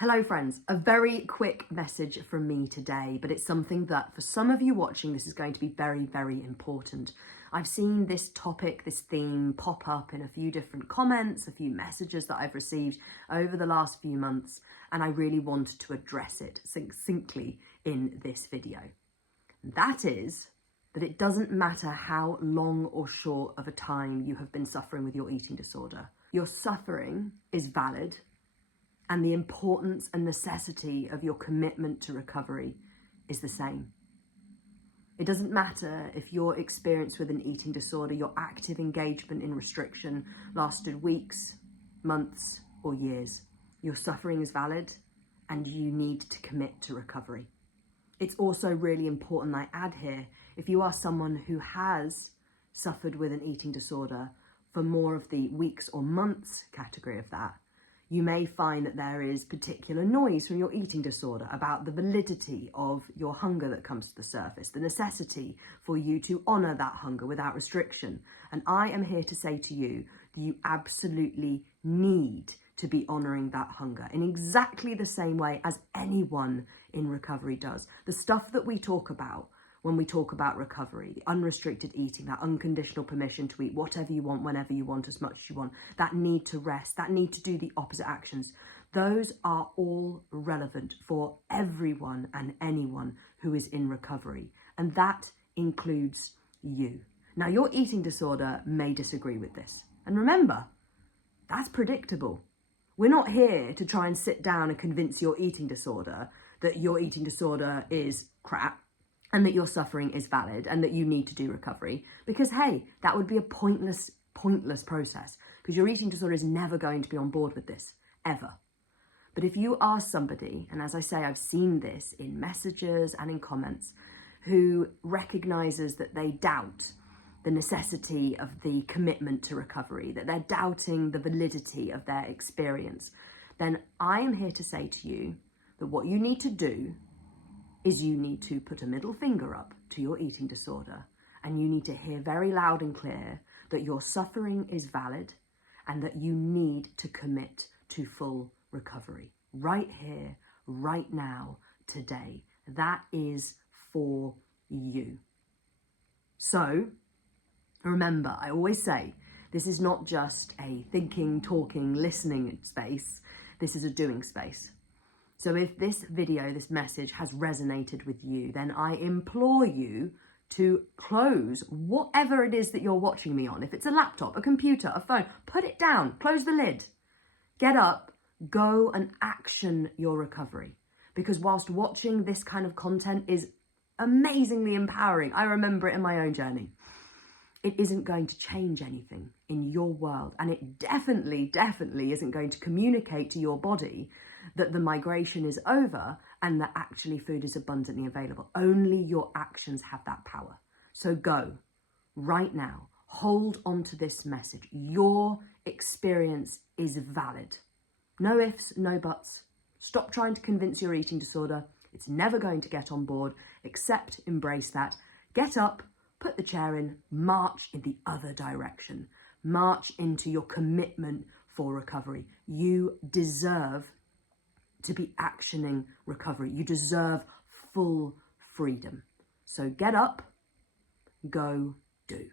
Hello friends, a very quick message from me today, but it's something that for some of you watching, this is going to be very, very important. I've seen this topic, this theme pop up in a few different comments, a few messages that I've received over the last few months, and I really wanted to address it succinctly in this video. That is that it doesn't matter how long or short of a time you have been suffering with your eating disorder. Your suffering is valid, and the importance and necessity of your commitment to recovery is the same. It doesn't matter if your experience with an eating disorder, your active engagement in restriction lasted weeks, months, or years. Your suffering is valid and you need to commit to recovery. It's also really important, I add here, if you are someone who has suffered with an eating disorder for more of the weeks or months category of that, you may find that there is particular noise from your eating disorder about the validity of your hunger that comes to the surface, the necessity for you to honour that hunger without restriction. And I am here to say to you that you absolutely need to be honouring that hunger in exactly the same way as anyone in recovery does. The stuff that we talk about when we talk about recovery, the unrestricted eating, that unconditional permission to eat whatever you want, whenever you want, as much as you want, that need to rest, that need to do the opposite actions, those are all relevant for everyone and anyone who is in recovery. And that includes you. Now, your eating disorder may disagree with this. And remember, that's predictable. We're not here to try and sit down and convince your eating disorder that your eating disorder is crap, and that your suffering is valid and that you need to do recovery. Because, hey, that would be a pointless process, because your eating disorder is never going to be on board with this, ever. But if you are somebody, and as I say, I've seen this in messages and in comments, who recognises that they doubt the necessity of the commitment to recovery, that they're doubting the validity of their experience, then I am here to say to you that what you need to do is you need to put a middle finger up to your eating disorder, and you need to hear very loud and clear that your suffering is valid and that you need to commit to full recovery right here, right now, today. That is for you. So remember, I always say, this is not just a thinking, talking, listening space. This is a doing space. So if this video, this message has resonated with you, then I implore you to close whatever it is that you're watching me on. If it's a laptop, a computer, a phone, put it down, close the lid. Get up, go and action your recovery. Because whilst watching this kind of content is amazingly empowering, I remember it in my own journey, it isn't going to change anything in your world. And it definitely isn't going to communicate to your body that the migration is over and that actually food is abundantly available. Only your actions have that power. So go right now, hold on to this message. Your experience is valid. No ifs, no buts. Stop trying to convince your eating disorder. It's never going to get on board. Accept, embrace that. Get up, put the chair in, march in the other direction. March into your commitment for recovery. You deserve to be actioning recovery. You deserve full freedom. So get up, go do.